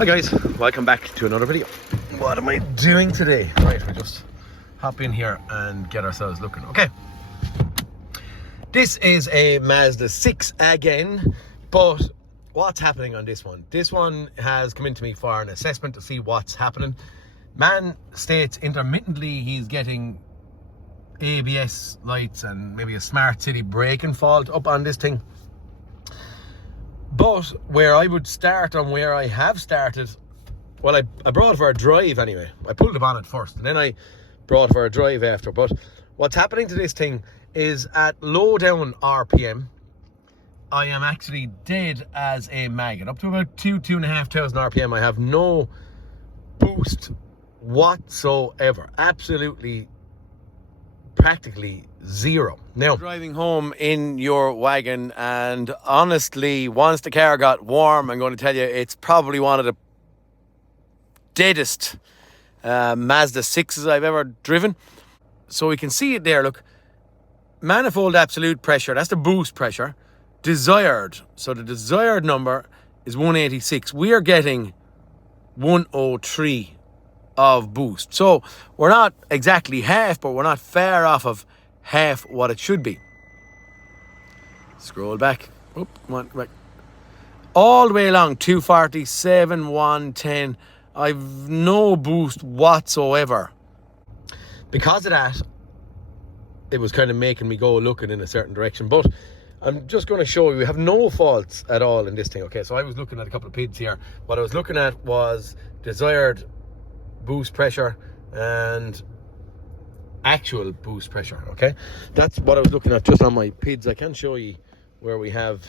Hi guys, welcome back to another video. What am I doing today? Right, we'll just hop in here and get ourselves looking. Okay, this is a Mazda 6 again, but what's happening on this one? This one has come into me for an assessment to see what's happening. Man states intermittently he's getting ABS lights and maybe a smart city braking fault up on this thing. But where I would start on where I have started, well, I brought it for a drive anyway. I pulled the bonnet first and then I brought it for a drive after. But what's happening to this thing is at low down RPM, I am actually dead as a maggot. Up to about 2,500 RPM, I have no boost whatsoever. Absolutely, practically zero. Now, driving home in your wagon, and honestly, once the car got warm, I'm going to tell you, it's probably one of the deadest Mazda 6s I've ever driven. So we can see it there, look. Manifold absolute pressure, that's the boost pressure. Desired, so the desired number is 186. We are getting 103 of boost. So we're not exactly half, but we're not far off of half what it should be. Scroll back. Oop, come on, come back. All the way along, 247, 110. I've no boost whatsoever. Because of that, it was kind of making me go looking in a certain direction. But I'm just going to show you, we have no faults at all in this thing. Okay, so I was looking at a couple of PIDs here. What I was looking at was desired boost pressure and actual boost pressure. Okay, that's what I was looking at just on my PIDs. I can show you where we have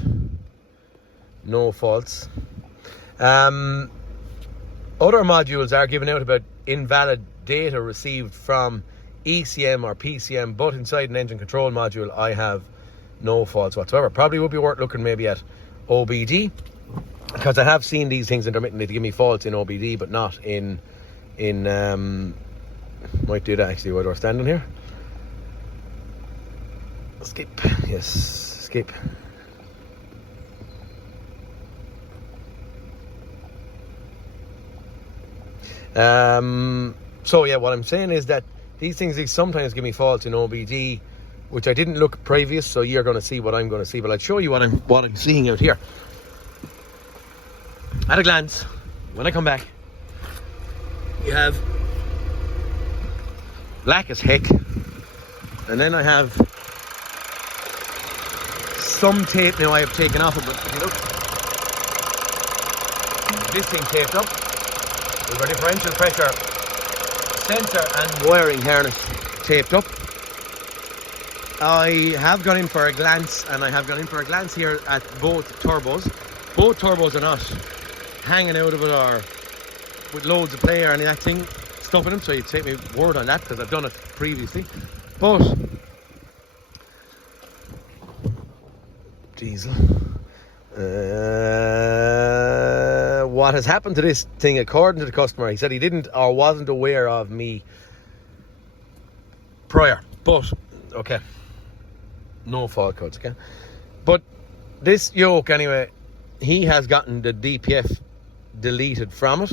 no faults. Other modules are giving out about invalid data received from ECM or PCM, but inside an engine control module I have no faults whatsoever. Probably would be worth looking maybe at OBD, because I have seen these things intermittently to give me faults in OBD, but not in might do that actually while we're standing here. Skip, yes, skip. So yeah, what I'm saying is that these things sometimes give me faults in OBD, which I didn't look previous, so you're going to see what I'm going to see, but I'll show you what I'm seeing out here. At a glance, when I come back, you have black as heck, and then I have some tape now I have taken off it, but if you look, this thing taped up. We've got differential pressure sensor and wiring harness taped up. I have gone in for a glance, and I have gone in for a glance here at both turbos. Both turbos are not hanging out of it or with loads of play or any of that thing stuff in them, so you take me word on that because I've done it previously. But diesel, what has happened to this thing, according to the customer, he said he didn't or wasn't aware of me prior, but okay, no fault codes, okay. But this yoke anyway, he has gotten the DPF deleted from it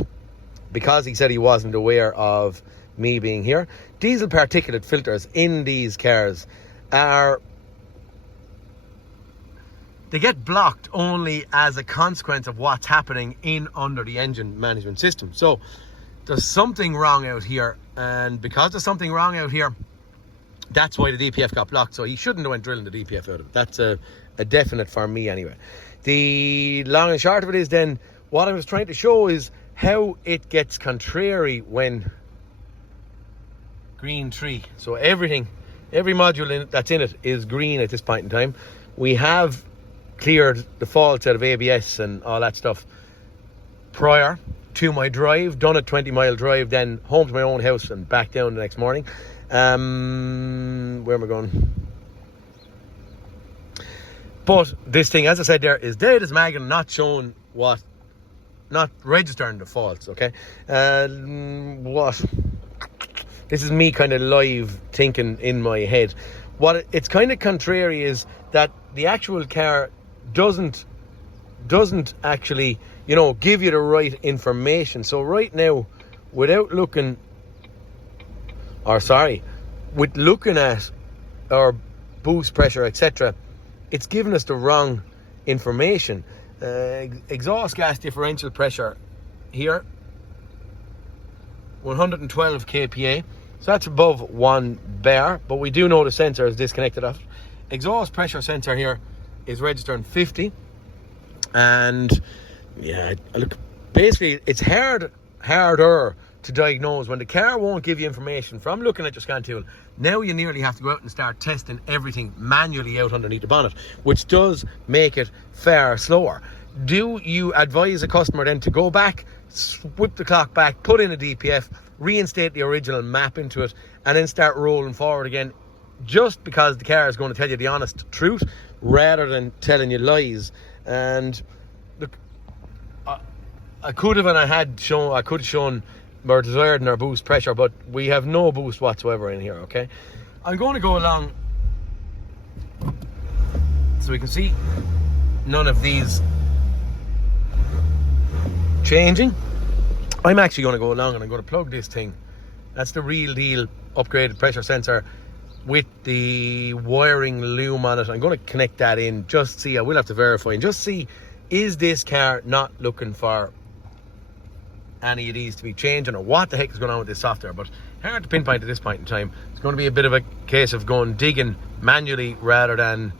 because he said he wasn't aware of me being here. Diesel particulate filters in these cars they get blocked only as a consequence of what's happening in under the engine management system. So there's something wrong out here, and because there's something wrong out here, that's why the DPF got blocked. So he shouldn't have went drilling the DPF out of it. That's a definite for me anyway. The long and short of it is then, what I was trying to show is how it gets contrary when green tree. So every module that's in it is green at this point in time. We have cleared the faults out of ABS and all that stuff prior to my drive, done a 20-mile drive, then home to my own house and back down the next morning. Where am I going? But this thing, as I said there, is dead as mag and not showing what, not registering the faults, okay? What? This is me kind of live thinking in my head. What it's kind of contrary is that the actual car doesn't doesn't actually, give you the right information. So right now, with looking at our boost pressure, etc., it's giving us the wrong information. Exhaust gas differential pressure here, 112 kPa, so that's above 1 bar, but we do know the sensor is disconnected off. Exhaust pressure sensor here is registering 50, and yeah, look, basically it's harder to diagnose when the car won't give you information from looking at your scan tool. Now you nearly have to go out and start testing everything manually out underneath the bonnet, which does make it far slower. Do you advise a customer then to go back, whip the clock back, put in a DPF, reinstate the original map into it, and then start rolling forward again, just because the car is going to tell you the honest truth rather than telling you lies? And look, I could have shown our desired in our boost pressure, but we have no boost whatsoever in here. Okay, I'm going to go along so we can see none of these changing. I'm actually going to go along and I'm going to plug this thing. That's the real deal upgraded pressure sensor with the wiring loom on it. I'm going to connect that in, just see. I will have to verify and just see, is this car not looking for any of these to be changing, or what the heck is going on with this software? But hard to pinpoint at this point in time. It's going to be a bit of a case of going digging manually rather than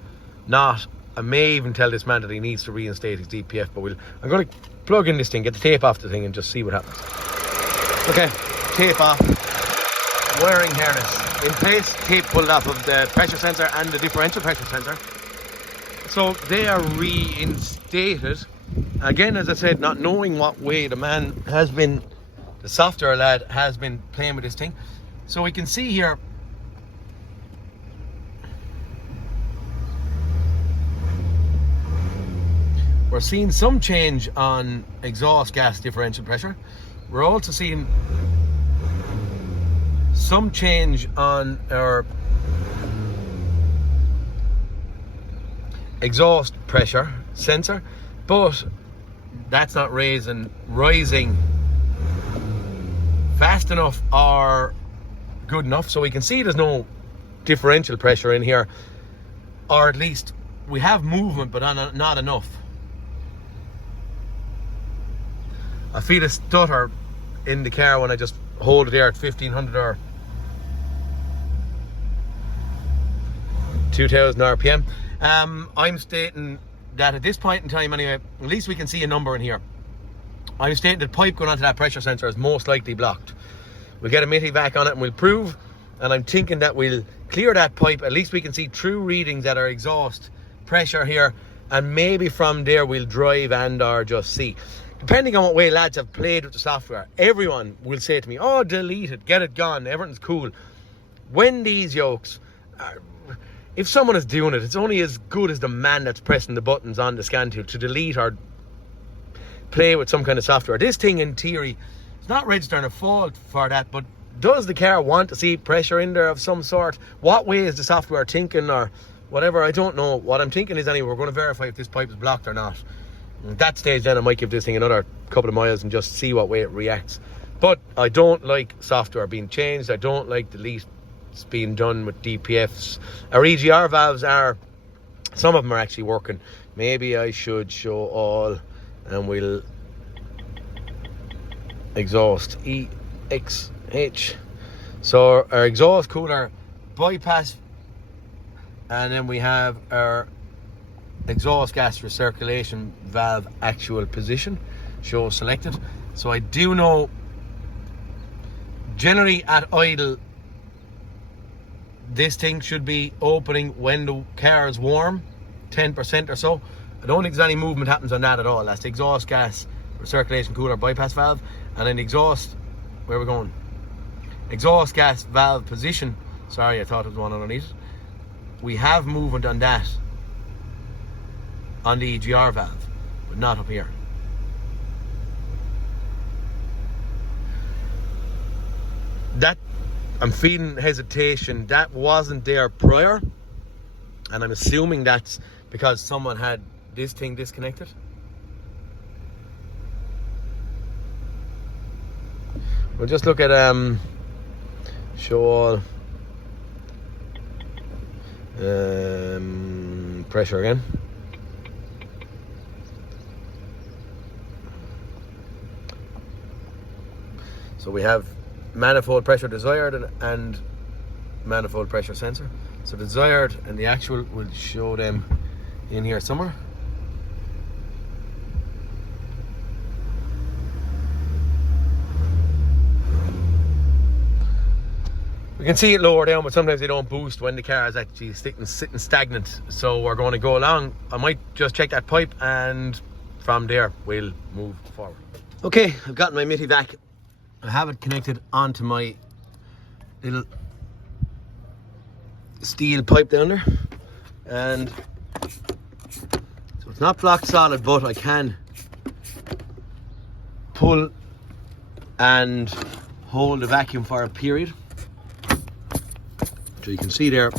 not. I may even tell this man that he needs to reinstate his DPF, but I'm going to plug in this thing, get the tape off the thing, and just see what happens. Okay, tape off, wiring harness in place, tape pulled off of the pressure sensor and the differential pressure sensor. So they are reinstated. Again, as I said, not knowing what way the software lad has been playing with this thing. So we can see here, we're seeing some change on exhaust gas differential pressure. We're also seeing some change on our exhaust pressure sensor, but that's not rising fast enough or good enough. So we can see there's no differential pressure in here, or at least we have movement, but not enough. I feel a stutter in the car when I just hold it there at 1500 or 2000 RPM. I'm stating that at this point in time anyway, at least we can see a number in here. I'm stating that pipe going onto that pressure sensor is most likely blocked. We'll get a MITI back on it and we'll prove, and I'm thinking that we'll clear that pipe. At least we can see true readings at our exhaust pressure here, and maybe from there we'll drive and or just see. Depending on what way lads have played with the software, everyone will say to me, oh, delete it, get it gone, everything's cool. When these yokes are, if someone is doing it, it's only as good as the man that's pressing the buttons on the scan tool to delete or play with some kind of software. This thing, in theory, it's not registering a fault for that, but does the car want to see pressure in there of some sort? What way is the software thinking or whatever? I don't know. What I'm thinking is, anyway, we're going to verify if this pipe is blocked or not. At that stage then I might give this thing another couple of miles and just see what way it reacts. But I don't like software being changed. I don't like delete being done with DPFs. Our EGR valves some of them are actually working. Maybe I should show all, and we'll exhaust EXH. So our exhaust cooler bypass, and then we have our exhaust gas recirculation valve actual position, show selected. So I do know generally at idle this thing should be opening when the car is warm, 10% or so. I don't think there's any movement happens on that at all. That's the exhaust gas recirculation cooler bypass valve, and then exhaust, where are we going? Exhaust gas valve position. Sorry, I thought it was one underneath. We have movement on that on the EGR valve, but not up here. That, I'm feeling hesitation. That wasn't there prior, and I'm assuming that's because someone had this thing disconnected. We'll just look at show all pressure again. So we have manifold pressure desired and manifold pressure sensor. So the desired and the actual will show them in here somewhere. We can see it lower down, but sometimes they don't boost when the car is actually sitting stagnant. So we're going to go along. I might just check that pipe, and from there we'll move forward. Okay, I've got my Mitty vac. I have it connected onto my little steel pipe down there, and so it's not block solid, but I can pull and hold the vacuum for a period. So you can see there,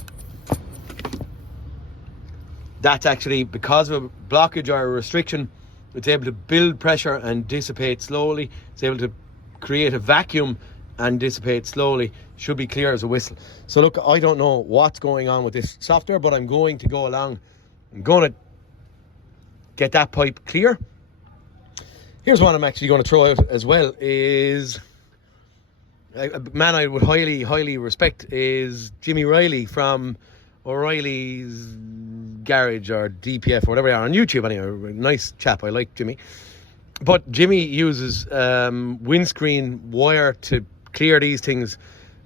that's actually because of a blockage or a restriction, it's able to build pressure and dissipate slowly. It's able to create a vacuum and dissipate slowly. Should be clear as a whistle. So look, I don't know what's going on with this software, but I'm going to go along. I'm going to get that pipe clear. Here's what I'm actually going to throw out as well is a man I would highly respect is Jimmy Riley from O'Reilly's Garage or DPF or whatever they are on YouTube anyway. Nice chap, I like Jimmy. But Jimmy uses windscreen wire to clear these things.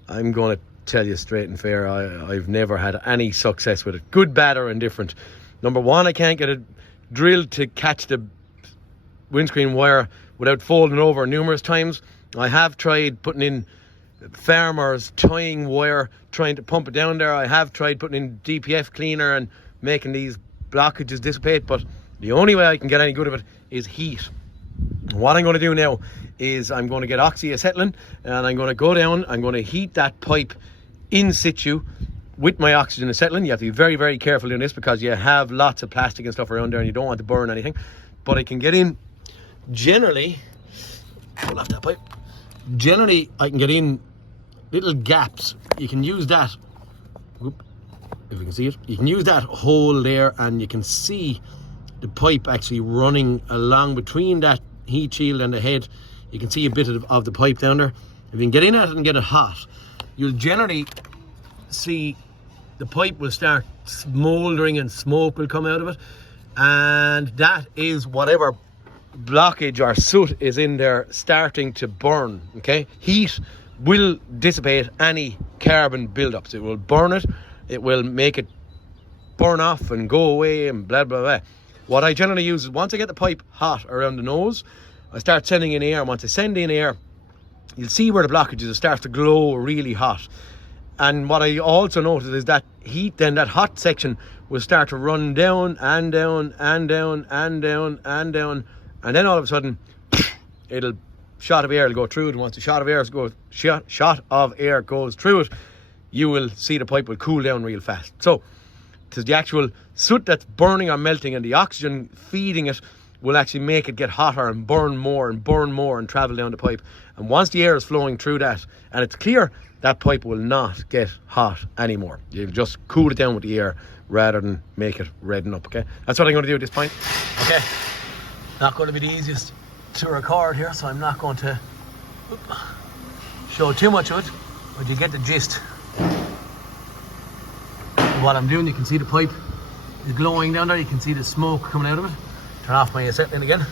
I'm going to tell you straight and fair, I've never had any success with it. Good, bad or indifferent. Number one, I can't get it drilled to catch the windscreen wire without folding over numerous times. I have tried putting in farmers tying wire, trying to pump it down there. I have tried putting in DPF cleaner and making these blockages dissipate, but the only way I can get any good of it is heat. What I'm going to do now is I'm going to get oxyacetylene and I'm going to go down, I'm going to heat that pipe in situ with my oxygen acetylene. You have to be very careful doing this because you have lots of plastic and stuff around there and you don't want to burn anything. But I can get in, generally, pull off that pipe. Generally, I can get in little gaps. You can use that, whoop, if you can see it, you can use that hole there and you can see the pipe actually running along between that heat shield and the head. You can see a bit of the pipe down there. If you can get in it and get it hot, you'll generally see the pipe will start smouldering and smoke will come out of it, and that is whatever blockage or soot is in there starting to burn. Okay, heat will dissipate any carbon buildups. It will burn it, it will make it burn off and go away and blah blah blah. What I generally use is once I get the pipe hot around the nose, I start sending in air, and once I send in air, you'll see where the blockage is, it starts to glow really hot. And what I also notice is that heat, then that hot section will start to run down and down and down and down and down, and then all of a sudden it'll shot of air will go through it, and once the shot of air goes through it, you will see the pipe will cool down real fast. So it's the actual soot that's burning or melting, and the oxygen feeding it will actually make it get hotter and burn more and travel down the pipe. And once the air is flowing through that and it's clear, that pipe will not get hot anymore. You just cool it down with the air rather than make it redden up. Okay, that's what I'm going to do at this point. Okay, not going to be the easiest to record here, so I'm not going to show too much of it, but you get the gist. What I'm doing, you can see the pipe is glowing down there, you can see the smoke coming out of it. Turn off my acetylene again,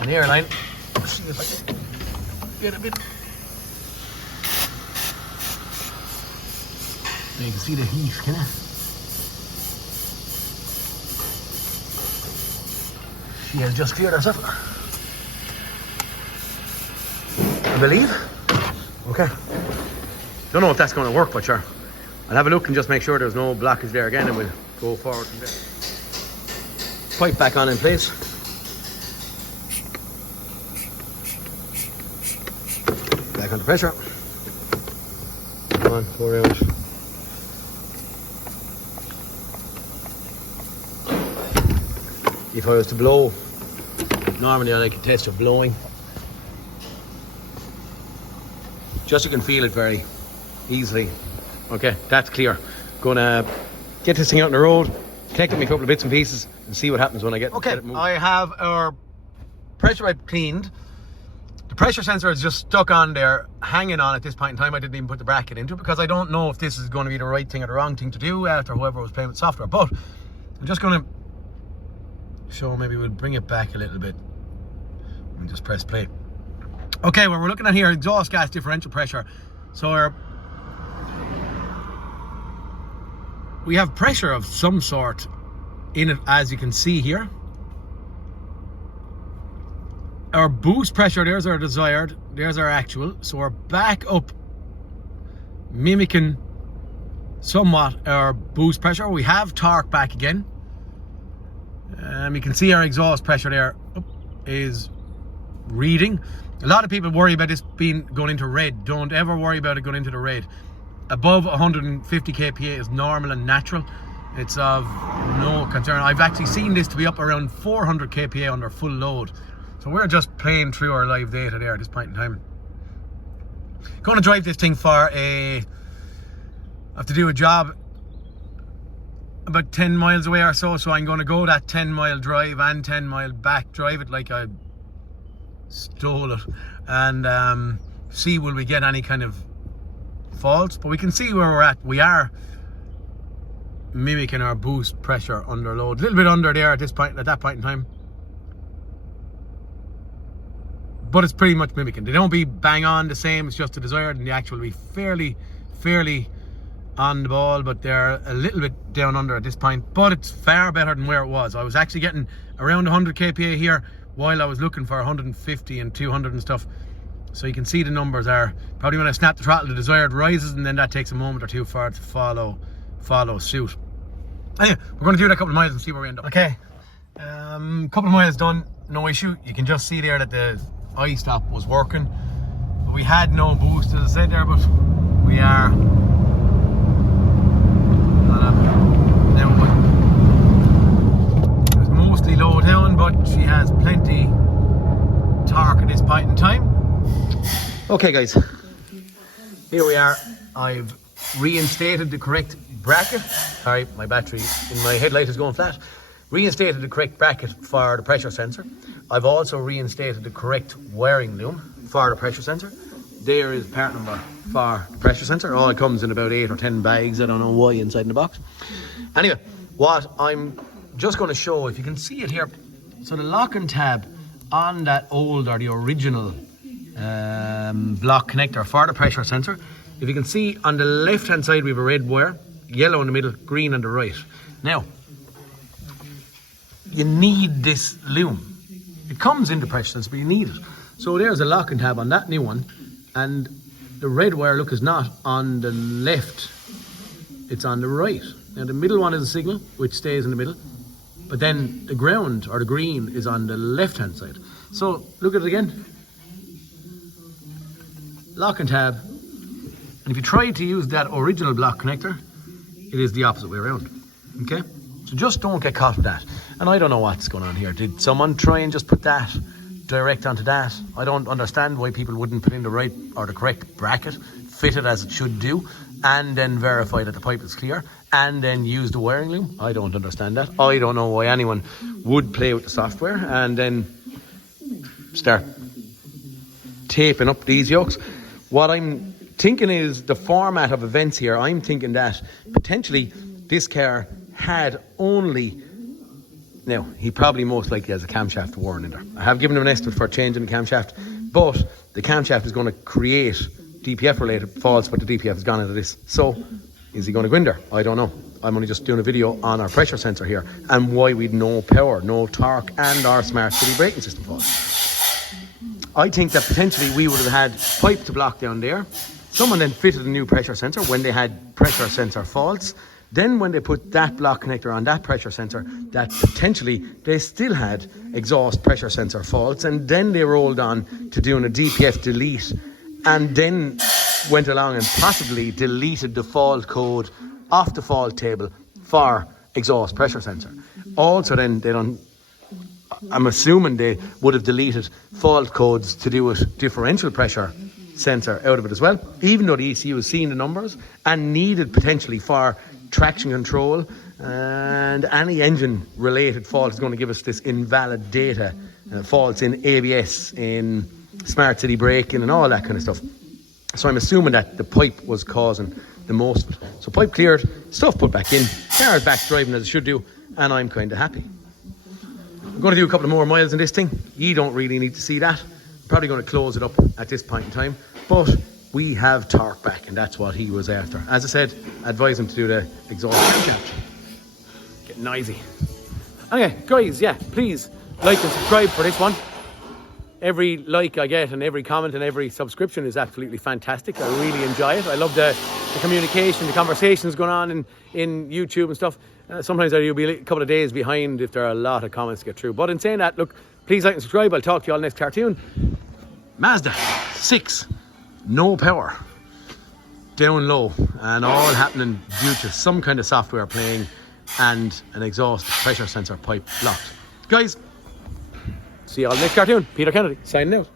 and the airline, let's see if I can get a bit. You can see the heat, can you? She has just cleared herself, I believe. Okay, don't know if that's going to work, but sure, I'll have a look and just make sure there's no blockage there again, and we'll go forward from there. Pipe back on in place. Back under pressure. Come on, pour out. If I was to blow, normally I like a test of blowing. Just so you can feel it very easily. Okay, that's clear. Gonna get this thing out on the road, connect it with a couple of bits and pieces, and see what happens when I get it moved. I have our pressure pipe cleaned. The pressure sensor is just stuck on there, hanging on at this point in time. I didn't even put the bracket into it because I don't know if this is going to be the right thing or the wrong thing to do after whoever was playing with software. But I'm just going to show, maybe we'll bring it back a little bit and just press play. Okay, what we're looking at here, exhaust gas differential pressure. So we have pressure of some sort in it, as you can see here. Our boost pressure, there's our desired, there's our actual. So we're back up, mimicking somewhat our boost pressure. We have torque back again. You can see our exhaust pressure there is reading. A lot of people worry about this going into red. Don't ever worry about it going into the red. Above 150 kPa is normal and natural. It's of no concern. I've actually seen this to be up around 400 kPa under full load. So we're just playing through our live data there at this point in time. Going to drive this thing for I have to do a job about 10 miles away or so. So I'm going to go that 10-mile drive and 10-mile back, drive it like I stole it, and see will we get any kind of faults. But we can see where we're at. We are mimicking our boost pressure under load, a little bit under there at that point in time. But it's pretty much mimicking. They don't be bang on the same. It's just the desired and the actual will be fairly on the ball, but they're a little bit down under at this point. But it's far better than where it was. I was actually getting around 100 kPa here while I was looking for 150 and 200 and stuff. So you can see the numbers are probably when I snap the throttle, the desired rises, and then that takes a moment or two for it to follow suit. Anyway, we're going to do it a couple of miles and see where we end up. Okay, couple of miles done, no issue. You can just see there that the I-stop was working. We had no boost, as I said there, but we are it was mostly low down, but she has plenty torque at this point in time. Okay guys, here we are. I've reinstated the correct bracket. Sorry, my battery in my headlight is going flat. Reinstated the correct bracket for the pressure sensor. I've also reinstated the correct wiring loom for the pressure sensor. There is part number for the pressure sensor. All it comes in about 8 or 10 bags. I don't know why inside in the box. Anyway, what I'm just going to show, if you can see it here. So the lock and tab on that old or the original block connector for the pressure sensor. If you can see on the left hand side we have a red wire, yellow in the middle, green on the right. Now, you need this loom. It comes in the pressure sensor, but you need it. So there's a lock and tab on that new one, and the red wire, look, is not on the left, it's on the right. Now the middle one is a signal, which stays in the middle, but then the ground, or the green, is on the left hand side. So look at it again. Lock and tab. And if you try to use that original block connector, it is the opposite way around. Okay? So just don't get caught with that. And I don't know what's going on here. Did someone try and just put that direct onto that? I don't understand why people wouldn't put in the right or the correct bracket, fit it as it should do, and then verify that the pipe is clear, and then use the wiring loom. I don't understand that. I don't know why anyone would play with the software and then start taping up these yokes. What I'm thinking is the format of events here. I'm thinking that potentially this car had only, now he probably most likely has a camshaft worn in there. I have given him an estimate for changing the camshaft, but the camshaft is going to create DPF related faults, but the DPF has gone into this. So is he going to go in there? I don't know. I'm only just doing a video on our pressure sensor here and why we'd no power, no torque, and our smart city braking system fault. I think that potentially we would have had pipe to block down there. Someone then fitted a new pressure sensor when they had pressure sensor faults. Then when they put that block connector on that pressure sensor, that potentially they still had exhaust pressure sensor faults, and then they rolled on to doing a DPF delete, and then went along and possibly deleted the fault code off the fault table for exhaust pressure sensor. Also then they don't, I'm assuming they would have deleted fault codes to do with differential pressure sensor out of it as well, even though the ECU is seeing the numbers and needed potentially for traction control, and any engine related fault is going to give us this invalid data, faults in ABS, in smart city braking and all that kind of stuff. So I'm assuming that the pipe was causing the most of it. So pipe cleared, stuff put back in, car is back driving as it should do, and I'm kind of happy. I'm going to do a couple of more miles in this thing. You don't really need to see that. I'm probably going to close it up at this point in time, but we have torque back, and that's what he was after. As I said, advise him to do the exhaust shaft. Get noisy. Okay, guys, yeah, please like and subscribe for this one. Every like I get and every comment and every subscription is absolutely fantastic. I really enjoy it. I love the communication, the conversations going on in YouTube and stuff. Sometimes I'll be a couple of days behind if there are a lot of comments to get through. But in saying that, look, please like and subscribe. I'll talk to you all next cartoon. Mazda 6, no power, down low, and all happening due to some kind of software playing and an exhaust pressure sensor pipe locked. Guys, see you all next cartoon. Peter Kennedy signing out.